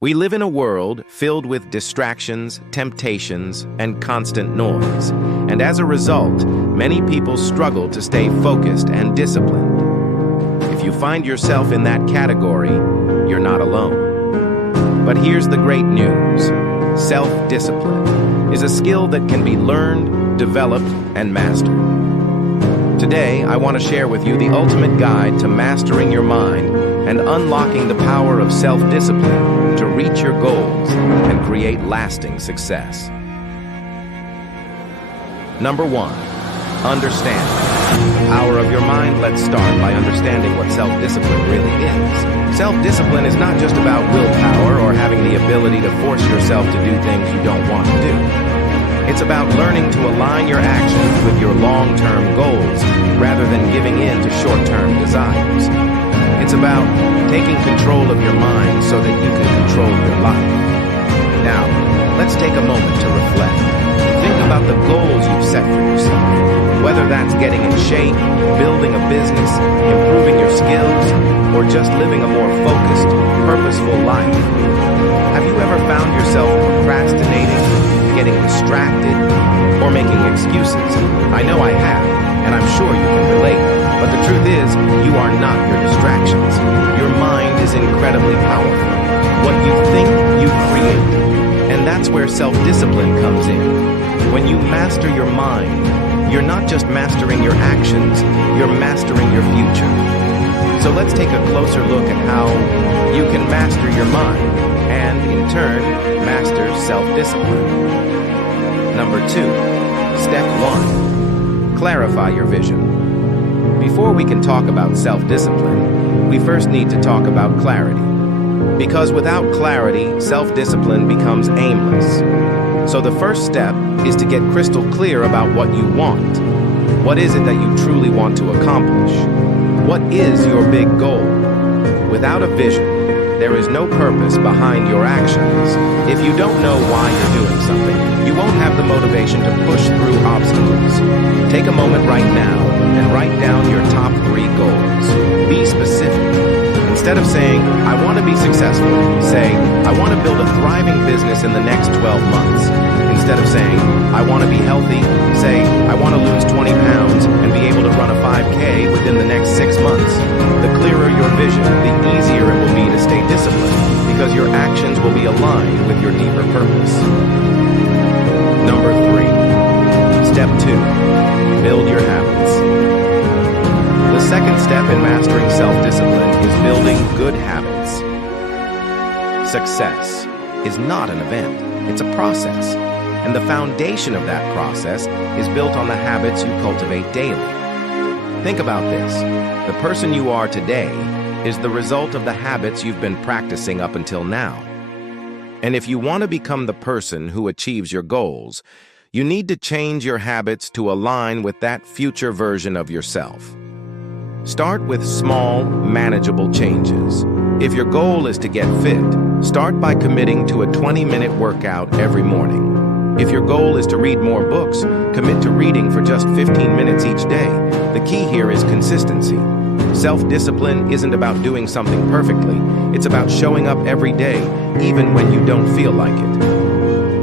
We live in a world filled with distractions, temptations, and constant noise. And as a result, many people struggle to stay focused and disciplined. If you find yourself in that category, you're not alone. But here's the great news. Self-discipline is a skill that can be learned, developed, and mastered. Today, I want to share with you the ultimate guide to mastering your mind and unlocking the power of self-discipline to reach your goals and create lasting success. Number 1, understand. The power of your mind. Let's start by understanding what self-discipline really is. Self-discipline is not just about willpower or having the ability to force yourself to do things you don't want to do. It's about learning to align your actions with your long-term goals rather than giving in to short-term desires. It's about taking control of your mind so that you can control your life. Now, let's take a moment to reflect. Think about the goals you've set for yourself, whether that's getting in shape, building a business, improving your skills, or just living a more focused, purposeful life. Have you ever found yourself procrastinating, getting distracted, or making excuses? I know I have, and I'm sure you can relate. But the truth is, you are not your distractions. Your mind is incredibly powerful. What you think, you create. And that's where self-discipline comes in. When you master your mind, you're not just mastering your actions, you're mastering your future. So let's take a closer look at how you can master your mind and, in turn, master self-discipline. Number 2, step 1, clarify your vision. Before we can talk about self-discipline, we first need to talk about clarity. Because without clarity, self-discipline becomes aimless. So the first step is to get crystal clear about what you want. What is it that you truly want to accomplish? What is your big goal? Without a vision, there is no purpose behind your actions. If you don't know why you're doing something, you won't have the motivation to push through obstacles. Take a moment right now and write down your top 3 goals. Be specific. Instead of saying, I want to be successful, say, I want to build a thriving business in the next 12 months. Instead of saying, I want to be healthy, say, I want to lose 20 pounds and be able to run a 5K within the next 6 months. The clearer your vision, the easier it will be to stay disciplined, because your actions will be aligned with your deeper purpose. Number 3, step 2, build your habits. The second step in mastering self-discipline is building good habits. Success is not an event, it's a process. And the foundation of that process is built on the habits you cultivate daily. Think about this. The person you are today is the result of the habits you've been practicing up until now. And if you want to become the person who achieves your goals, you need to change your habits to align with that future version of yourself. Start with small, manageable changes. If your goal is to get fit, start by committing to a 20-minute workout every morning. If your goal is to read more books, commit to reading for just 15 minutes each day. The key here is consistency. Self-discipline isn't about doing something perfectly. It's about showing up every day, even when you don't feel like it.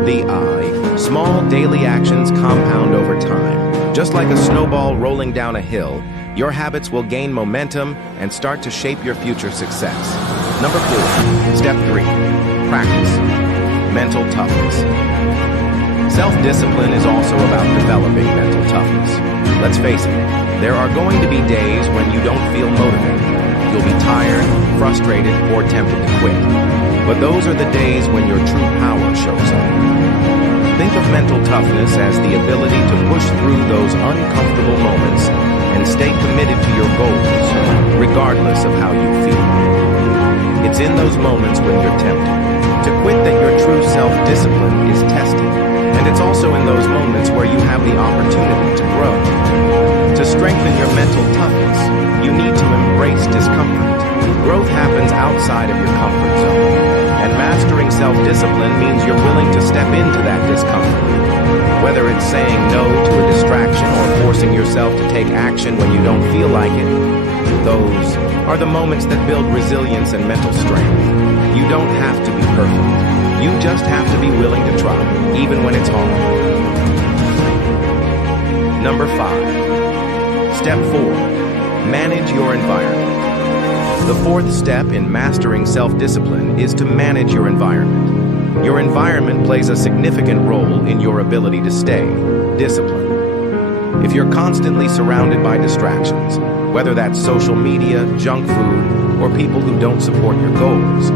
The I, small daily actions compound over time. Just like a snowball rolling down a hill, your habits will gain momentum and start to shape your future success. Number 4, step 3, practice. Mental toughness. Self-discipline is also about developing mental toughness. Let's face it, there are going to be days when you don't feel motivated. You'll be tired, frustrated, or tempted to quit. But those are the days when your true power shows up. Think of mental toughness as the ability to push through those uncomfortable moments and stay committed to your goals, regardless of how you feel. It's in those moments when you're tempted to quit that your true self-discipline is tested. And it's also in those moments where you have the opportunity to grow. To strengthen your mental toughness, you need to embrace discomfort. Growth happens outside of your comfort zone. And mastering self-discipline means you're willing to step into that discomfort. Whether it's saying no to a distraction or forcing yourself to take action when you don't feel like it, those are the moments that build resilience and mental strength. You don't have to be perfect. You just have to be willing to try, even when it's hard. Number 5. Step 4. Manage your environment. The fourth step in mastering self-discipline is to manage your environment. Your environment plays a significant role in your ability to stay disciplined. If you're constantly surrounded by distractions, whether that's social media, junk food, or people who don't support your goals,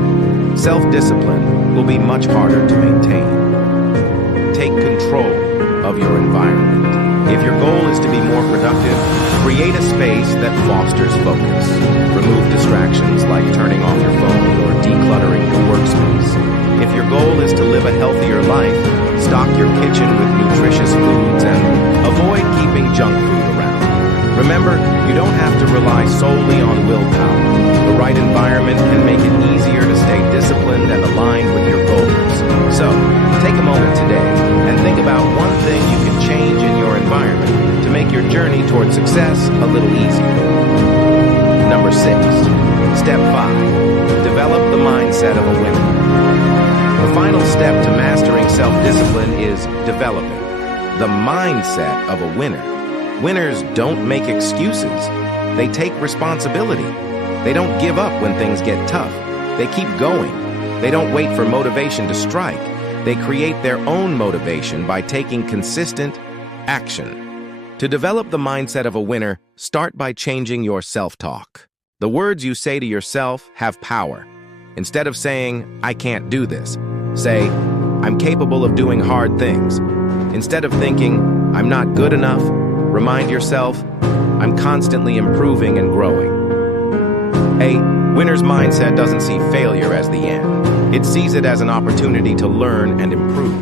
self-discipline will be much harder to maintain. Take control of your environment. If your goal is to be more productive, create a space that fosters focus. Remove distractions like turning off your phone or decluttering your workspace. If your goal is to live a healthier life, stock your kitchen with nutritious foods and avoid keeping junk food around. Remember, you don't have to rely solely on willpower. The right environment can make it easier to stay disciplined and aligned with your goals. So, take a moment today and think about one thing you can change in your environment to make your journey toward success a little easier. Number 6. Step 5. Develop the mindset of a winner. The final step to mastering self-discipline is developing the mindset of a winner. Winners don't make excuses. They take responsibility. They don't give up when things get tough. They keep going. They don't wait for motivation to strike. They create their own motivation by taking consistent action. To develop the mindset of a winner, start by changing your self-talk. The words you say to yourself have power. Instead of saying, "I can't do this," say, "I'm capable of doing hard things." Instead of thinking, "I'm not good enough," remind yourself, "I'm constantly improving and growing." A winner's mindset doesn't see failure as the end. It sees it as an opportunity to learn and improve.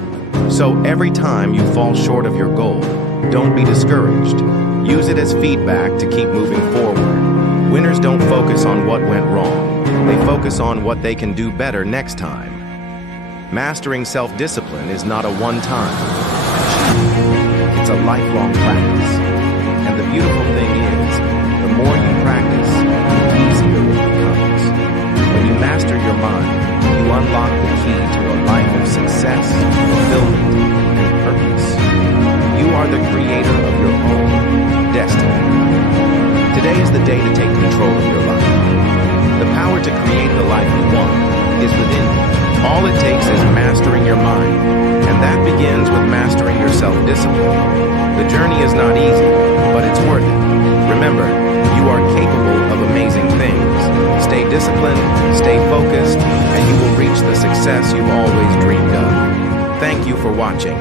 So every time you fall short of your goal, don't be discouraged. Use it as feedback to keep moving forward. Winners don't focus on what went wrong. They focus on what they can do better next time. Mastering self-discipline is not a one-time achievement. It's a lifelong practice. And the beautiful thing is, the more you practice, the easier it becomes. When you master your mind, you unlock the key to a life of success, fulfillment, and purpose. You are the creator of your own destiny. Today is the day to take control of your life. The power to create the life you want is within you. All it takes is mastering your mind, and that begins with mastering your self-discipline. The journey is not easy, but it's worth it. Remember, you are capable of amazing things. Stay disciplined, stay focused, and you will reach the success you've always dreamed of. Thank you for watching.